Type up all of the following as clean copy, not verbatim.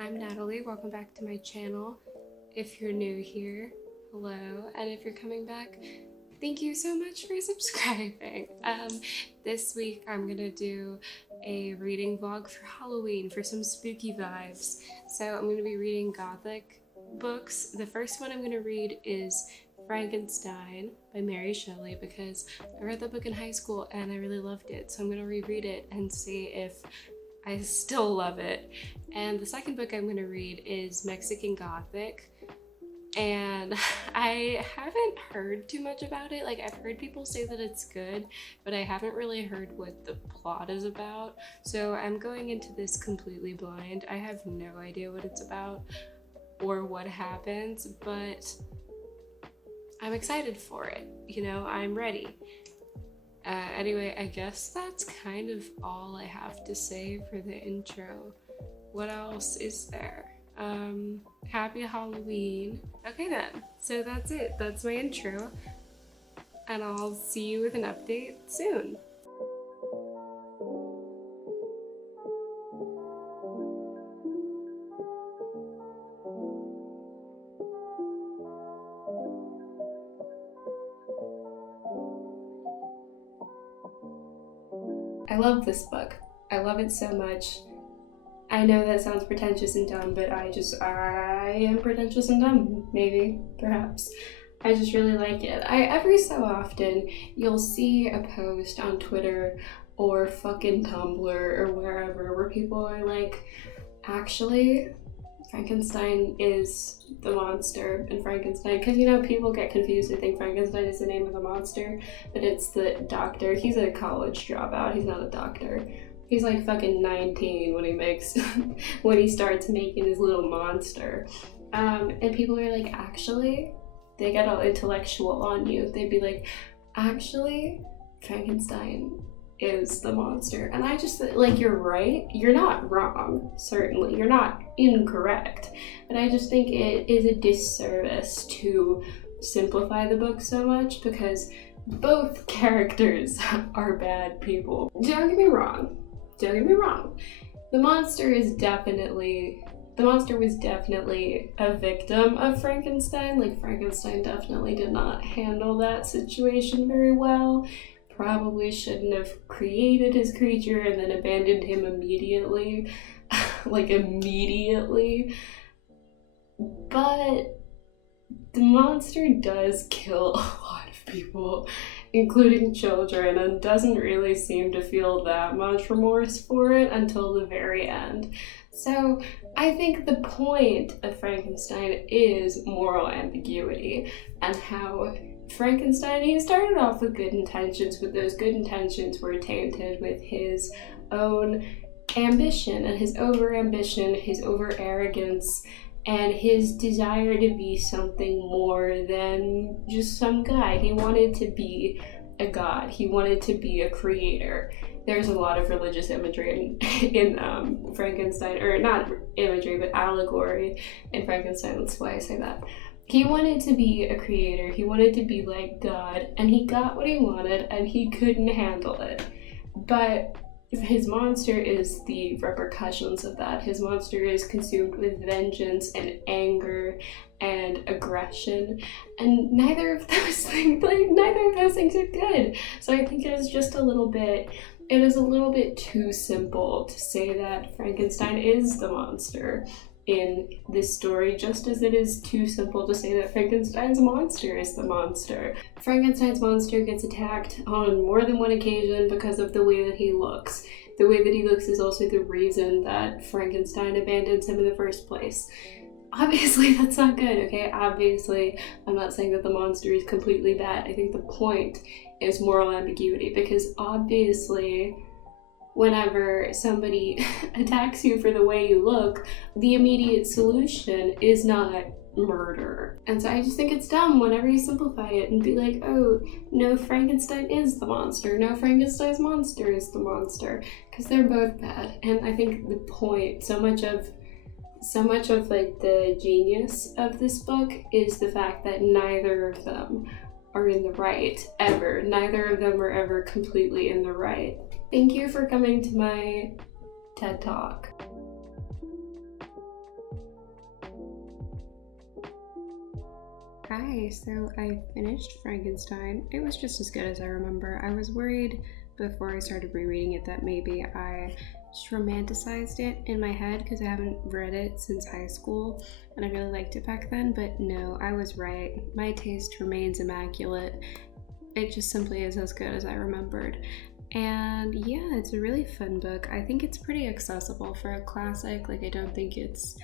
I'm Natalie, welcome back to my channel. If you're new here, hello, and if you're coming back, thank you so much for subscribing. This week I'm gonna do a reading vlog for Halloween for some spooky vibes. So I'm gonna be reading Gothic books. The first one I'm gonna read is Frankenstein by Shelley because I read that book in high school and I really loved it. So I'm gonna reread it and see if I still love it. And the second book I'm gonna read is Mexican Gothic. And I haven't heard too much about it. Like, I've heard people say that it's good, but I haven't really heard what the plot is about. So I'm going into this completely blind. I have no idea what it's about or what happens, but I'm excited for it. You know, I'm ready. Anyway, I guess that's kind of all I have to say for the intro. What else is there? Happy Halloween. Okay then, so that's it. That's my intro. And I'll see you with an update soon. I love this book. I love it so much. I know that sounds pretentious and dumb, but I am pretentious and dumb, maybe, perhaps. I just really like it. Every so often, you'll see a post on Twitter or fucking Tumblr or wherever where people are like, actually, Frankenstein is the monster in Frankenstein. Because, you know, people get confused. They think Frankenstein is the name of the monster, but it's the doctor. He's a college dropout. He's not a doctor. He's like fucking 19 when he starts making his little monster. And people are like, actually, they get all intellectual on you. They'd be like, actually, Frankenstein is the monster. And I just, like, you're right. You're not wrong, certainly. You're not incorrect. But I just think it is a disservice to simplify the book so much because both characters are bad people. Don't get me wrong. The monster was definitely a victim of Frankenstein. Like, Frankenstein definitely did not handle that situation very well. Probably shouldn't have created his creature and then abandoned him immediately. Like, immediately. But the monster does kill a lot of people, including children, and doesn't really seem to feel that much remorse for it until the very end. So I think the point of Frankenstein is moral ambiguity, and how Frankenstein, he started off with good intentions, but those good intentions were tainted with his own ambition and his over-ambition, his over-arrogance, and his desire to be something more than just some guy. He wanted to be a god. He wanted to be a creator. There's a lot of religious imagery in Frankenstein, or not imagery, but allegory in Frankenstein. That's why I say that. He wanted to be a creator. He wanted to be like God, and he got what he wanted, and he couldn't handle it. But his monster is the repercussions of that. His monster is consumed with vengeance and anger and aggression, and neither of those things are good. So I think it is a little bit too simple to say that Frankenstein is the monster in this story, just as it is too simple to say that Frankenstein's monster is the monster. Frankenstein's monster gets attacked on more than one occasion because of the way that he looks. The way that he looks is also the reason that Frankenstein abandons him in the first place. Obviously, that's not good, okay? Obviously, I'm not saying that the monster is completely bad. I think the point is moral ambiguity, because obviously, whenever somebody attacks you for the way you look, the immediate solution is not murder. And so I just think it's dumb whenever you simplify it and be like, oh, no, Frankenstein is the monster. No, Frankenstein's monster is the monster. Because they're both bad. And I think the point, so much of like the genius of this book is the fact that neither of them are in the right, ever. Neither of them are ever completely in the right. Thank you for coming to my TED Talk. Hi, so I finished Frankenstein. It was just as good as I remember. I was worried before I started rereading it that maybe I just romanticized it in my head because I haven't read it since high school and I really liked it back then, but no, I was right. My taste remains immaculate. It just simply is as good as I remembered. And yeah, it's a really fun book. I think it's pretty accessible for a classic. Like, I don't think it's,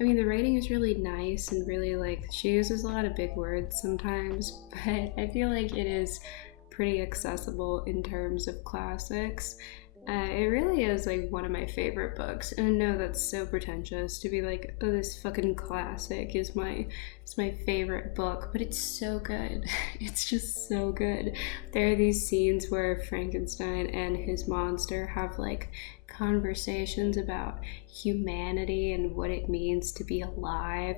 I mean, the writing is really nice and really, like, she uses a lot of big words sometimes, but I feel like it is pretty accessible in terms of classics. It really is like one of my favorite books, and I know that's so pretentious to be like, oh, this fucking classic is my favorite book, but it's so good. It's just so good. There are these scenes where Frankenstein and his monster have like conversations about humanity and what it means to be alive,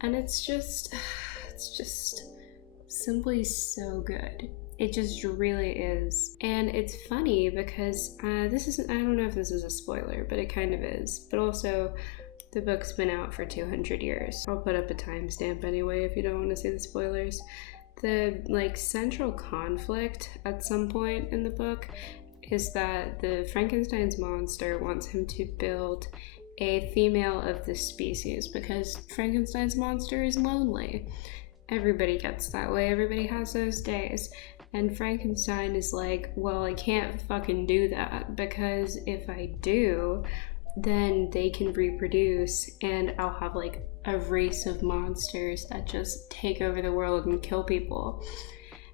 and it's just simply so good. It just really is. And it's funny because this isn't, I don't know if this is a spoiler, but it kind of is. But also, the book's been out for 200 years. I'll put up a timestamp anyway if you don't want to see the spoilers. The like central conflict at some point in the book is that the Frankenstein's monster wants him to build a female of the species because Frankenstein's monster is lonely. Everybody gets that way. Everybody has those days. And Frankenstein is like, well, I can't fucking do that because if I do, then they can reproduce and I'll have like a race of monsters that just take over the world and kill people.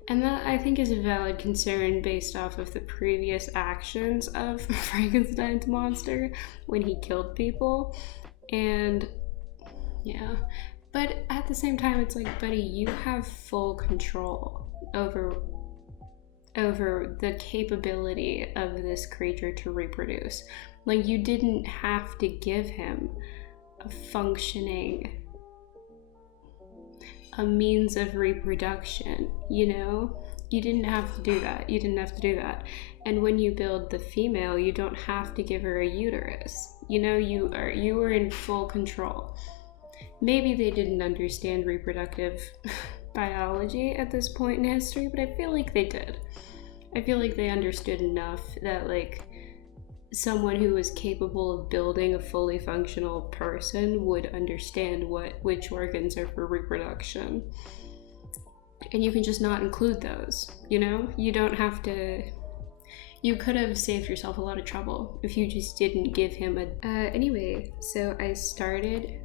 And that, I think, is a valid concern based off of the previous actions of Frankenstein's monster when he killed people. And yeah, but at the same time, it's like, buddy, you have full control over the capability of this creature to reproduce. Like, you didn't have to give him a means of reproduction, you know? You didn't have to do that. And when you build the female, you don't have to give her a uterus. You know, you are in full control. Maybe they didn't understand reproductive biology at this point in history, but I feel like they did. I feel like they understood enough that like someone who was capable of building a fully functional person would understand which organs are for reproduction. And you can just not include those, you know? You don't have to. You could have saved yourself a lot of trouble if you just didn't give him a. Anyway, so I started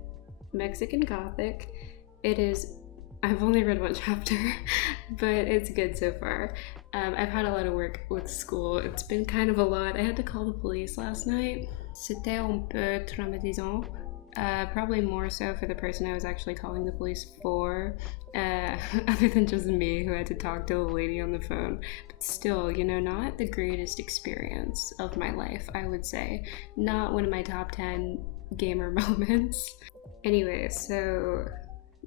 Mexican Gothic. I've only read one chapter, but it's good so far. I've had a lot of work with school. It's been kind of a lot. I had to call the police last night. C'était un peu traumatisant. Probably more so for the person I was actually calling the police for, other than just me who had to talk to the lady on the phone. But still, you know, not the greatest experience of my life, I would say. Not one of my top 10 gamer moments. Anyway, so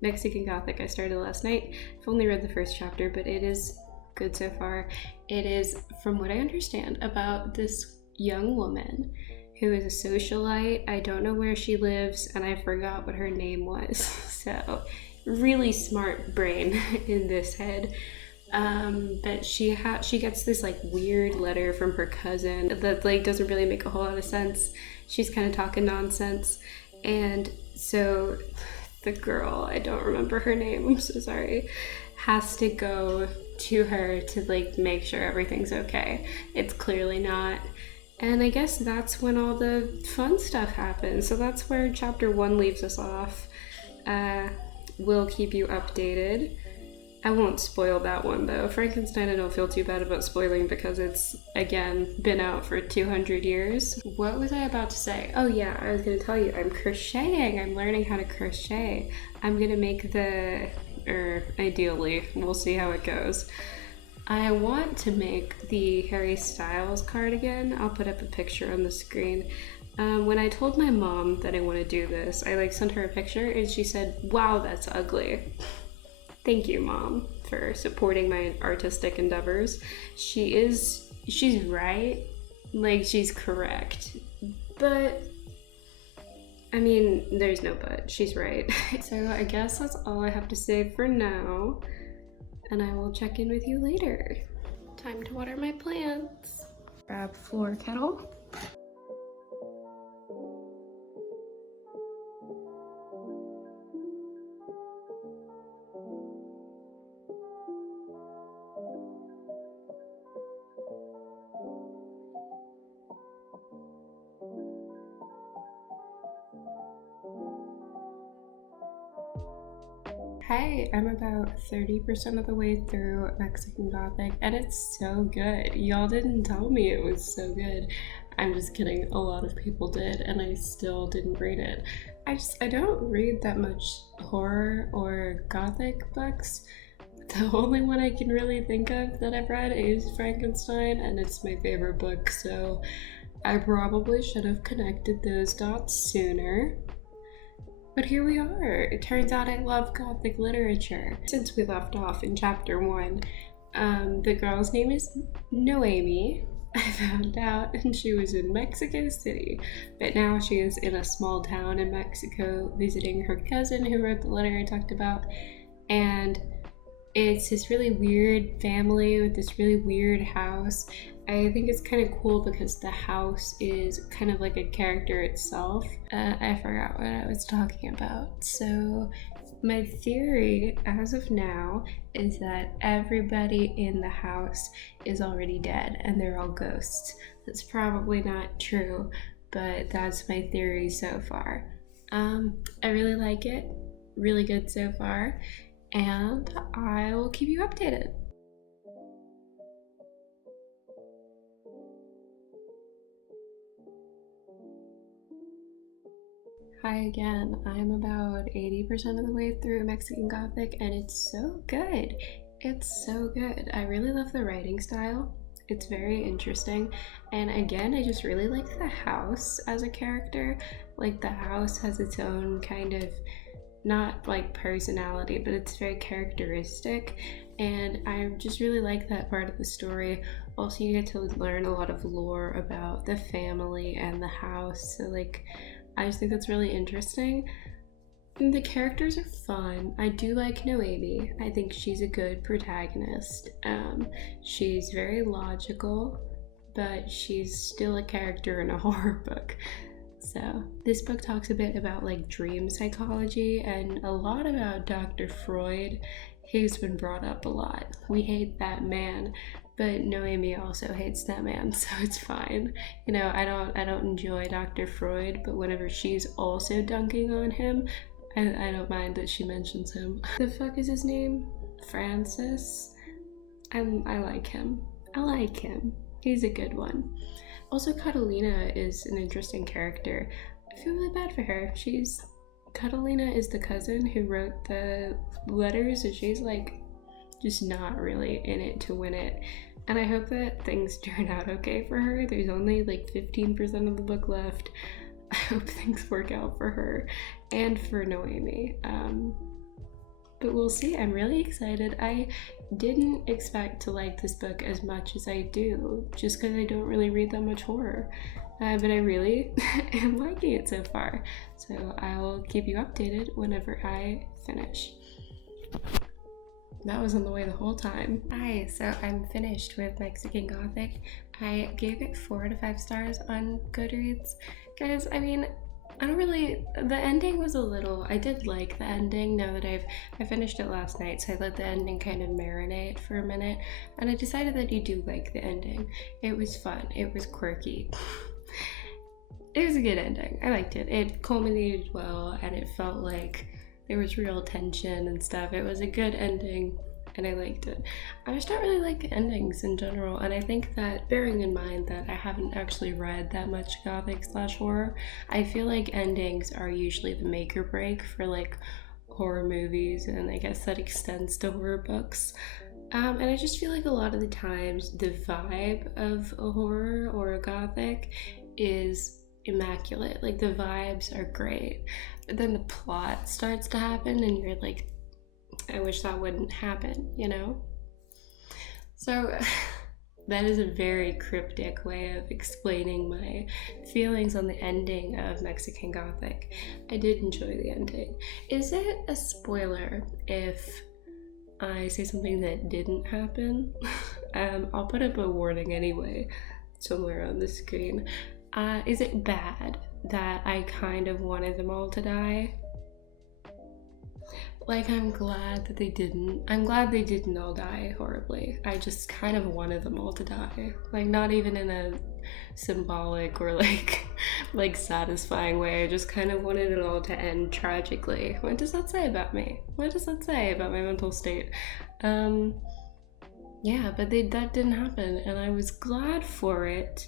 Mexican Gothic I started last night. I've only read the first chapter, but it is good so far. It is, from what I understand, about this young woman who is a socialite. I don't know where she lives, and I forgot what her name was. So, really smart brain in this head. But she gets this like weird letter from her cousin that like doesn't really make a whole lot of sense. She's kind of talking nonsense, and so the girl, I don't remember her name, I'm so sorry, has to go to her to like make sure everything's okay. It's clearly not. And I guess that's when all the fun stuff happens. So that's where chapter 1 leaves us off. We'll keep you updated. I won't spoil that one though. Frankenstein I don't feel too bad about spoiling because it's, again, been out for 200 years. What was I about to say? Oh yeah, I was going to tell you, I'm crocheting. I'm learning how to crochet. I'm going to make ideally, we'll see how it goes. I want to make the Harry Styles cardigan. I'll put up a picture on the screen. When I told my mom that I want to do this, I like sent her a picture and she said, wow, that's ugly. Thank you, Mom, for supporting my artistic endeavors. She's right, like she's correct, but I mean, there's no but. She's right. So I guess that's all I have to say for now. And I will check in with you later. Time to water my plants. Grab floor kettle. Hi, I'm about 30% of the way through Mexican Gothic, and it's so good. Y'all didn't tell me it was so good. I'm just kidding, a lot of people did, and I still didn't read it. I don't read that much horror or Gothic books. The only one I can really think of that I've read is Frankenstein, and it's my favorite book, so I probably should have connected those dots sooner. But here we are. It turns out I love Gothic literature. Since we left off in chapter 1, the girl's name is Noemi, I found out, and she was in Mexico City. But now she is in a small town in Mexico visiting her cousin who wrote the letter I talked about. And it's this really weird family with this really weird house. I think it's kind of cool because the house is kind of like a character itself. I forgot what I was talking about. So my theory as of now is that everybody in the house is already dead and they're all ghosts. That's probably not true, but that's my theory so far. I really like it. Really good so far. And I will keep you updated. Hi again. I'm about 80% of the way through Mexican Gothic, and it's so good. It's so good. I really love the writing style. It's very interesting. And again, I just really like the house as a character. Like, the house has its own kind of, not like personality, but it's very characteristic, and I just really like that part of the story. Also, you get to learn a lot of lore about the family and the house, so like I just think that's really interesting. And the characters are fun. I do like Noemi. I think she's a good protagonist. She's very logical, but she's still a character in a horror book. So this book talks a bit about like dream psychology and a lot about Dr. Freud. He's been brought up a lot. We hate that man, but Noemi also hates that man, so it's fine. You know, I don't enjoy Dr. Freud, but whenever she's also dunking on him, I don't mind that she mentions him. The fuck is his name? Francis? I like him. I like him. He's a good one. Also, Catalina is an interesting character. I feel really bad for her. Catalina is the cousin who wrote the letters, so she's like just not really in it to win it. And I hope that things turn out okay for her. There's only like 15% of the book left. I hope things work out for her and for Noemi. But we'll see. I'm really excited. I didn't expect to like this book as much as I do, just because I don't really read that much horror. But I really am liking it so far. So I will keep you updated whenever I finish. That was on the way the whole time. Hi, so I'm finished with Mexican Gothic. I gave it 4 to 5 stars on Goodreads. Guys, I mean, the ending was a little, I did like the ending now that I finished it last night, so I let the ending kind of marinate for a minute, and I decided that you do like the ending. It was fun, it was quirky. It was a good ending, I liked it. It culminated well, and it felt like there was real tension and stuff. It was a good ending, and I liked it. I just don't really like endings in general, and I think that, bearing in mind that I haven't actually read that much Gothic/horror, I feel like endings are usually the make or break for like horror movies, and I guess that extends to horror books. And I just feel like a lot of the times the vibe of a horror or a Gothic is immaculate. Like, the vibes are great, but then the plot starts to happen and you're like, I wish that wouldn't happen, you know? So that is a very cryptic way of explaining my feelings on the ending of Mexican Gothic. I did enjoy the ending. Is it a spoiler if I say something that didn't happen? I'll put up a warning anyway, somewhere on the screen. Is it bad that I kind of wanted them all to die? Like, I'm glad that they didn't. I'm glad they didn't all die horribly. I just kind of wanted them all to die. Like, not even in a symbolic or like satisfying way. I just kind of wanted it all to end tragically. What does that say about me? What does that say about my mental state? Yeah, but that didn't happen, and I was glad for it.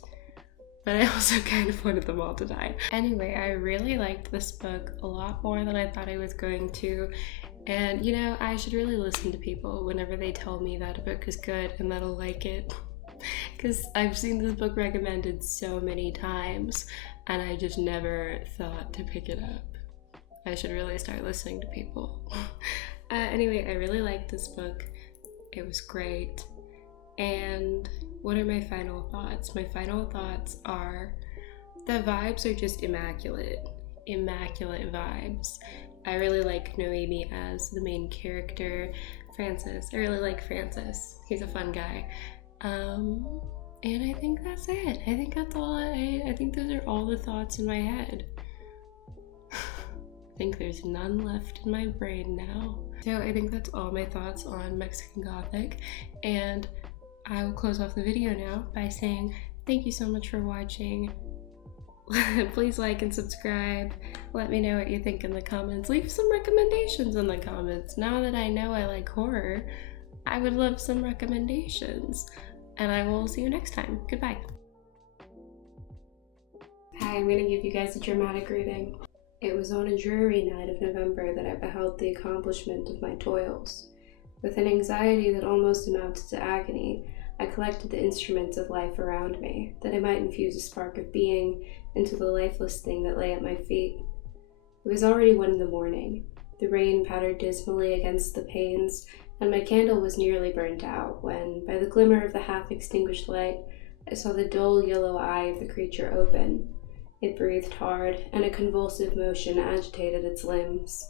But I also kind of wanted them all to die. Anyway, I really liked this book a lot more than I thought I was going to. And, you know, I should really listen to people whenever they tell me that a book is good and that I'll like it. Because I've seen this book recommended so many times, and I just never thought to pick it up. I should really start listening to people. Anyway, I really liked this book. It was great. And what are my final thoughts? My final thoughts are the vibes are just immaculate. Immaculate vibes. I really like Noemi as the main character. Francis. I really like Francis. He's a fun guy. And I think that's it. I think that's all I think those are all the thoughts in my head. I think there's none left in my brain now. So I think that's all my thoughts on Mexican Gothic. And I will close off the video now by saying thank you so much for watching. Please like and subscribe. Let me know what you think in the comments. Leave some recommendations in the comments. Now that I know I like horror, I would love some recommendations. And I will see you next time. Goodbye. Hi, I'm gonna give you guys a dramatic reading. It was on a dreary night of November that I beheld the accomplishment of my toils. With an anxiety that almost amounted to agony, I collected the instruments of life around me, that I might infuse a spark of being into the lifeless thing that lay at my feet. It was already 1 in the morning. The rain pattered dismally against the panes, and my candle was nearly burnt out when, by the glimmer of the half-extinguished light, I saw the dull yellow eye of the creature open. It breathed hard, and a convulsive motion agitated its limbs.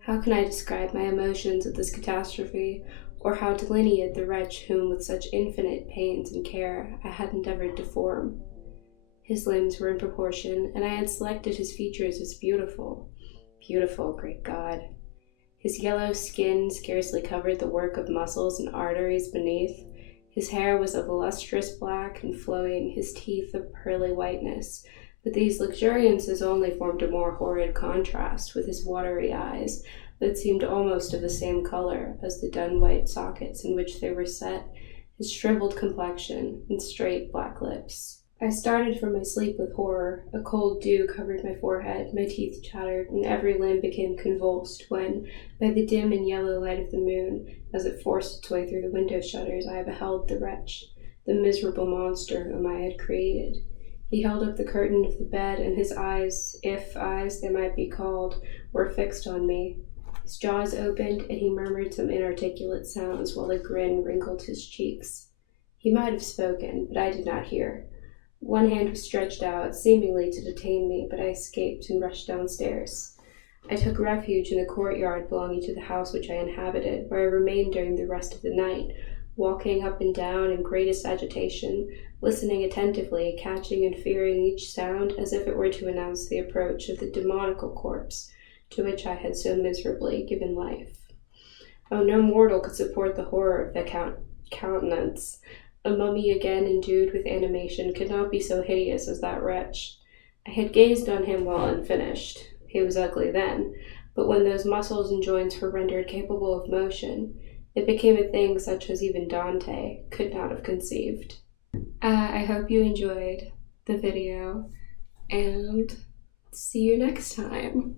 How can I describe my emotions at this catastrophe, or how delineate the wretch whom with such infinite pains and care I had endeavored to form? His limbs were in proportion, and I had selected his features as beautiful. Beautiful, great God. His yellow skin scarcely covered the work of muscles and arteries beneath. His hair was of a lustrous black and flowing, his teeth of pearly whiteness, but these luxuriances only formed a more horrid contrast with his watery eyes that seemed almost of the same color as the dun white sockets in which they were set, his shriveled complexion, and straight black lips. I started from my sleep with horror. A cold dew covered my forehead, my teeth chattered, and every limb became convulsed when, by the dim and yellow light of the moon, as it forced its way through the window shutters, I beheld the wretch, the miserable monster whom I had created. He held up the curtain of the bed, and his eyes, if eyes they might be called, were fixed on me. His jaws opened, and he murmured some inarticulate sounds while a grin wrinkled his cheeks. He might have spoken, but I did not hear. One hand was stretched out, seemingly to detain me, but I escaped and rushed downstairs. I took refuge in a courtyard belonging to the house which I inhabited, where I remained during the rest of the night, walking up and down in greatest agitation, listening attentively, catching and fearing each sound as if it were to announce the approach of the demoniacal corpse to which I had so miserably given life. Oh, no mortal could support the horror of that countenance. A mummy again endued with animation could not be so hideous as that wretch. I had gazed on him while unfinished. He was ugly then, but when those muscles and joints were rendered capable of motion, it became a thing such as even Dante could not have conceived. I hope you enjoyed the video, and see you next time.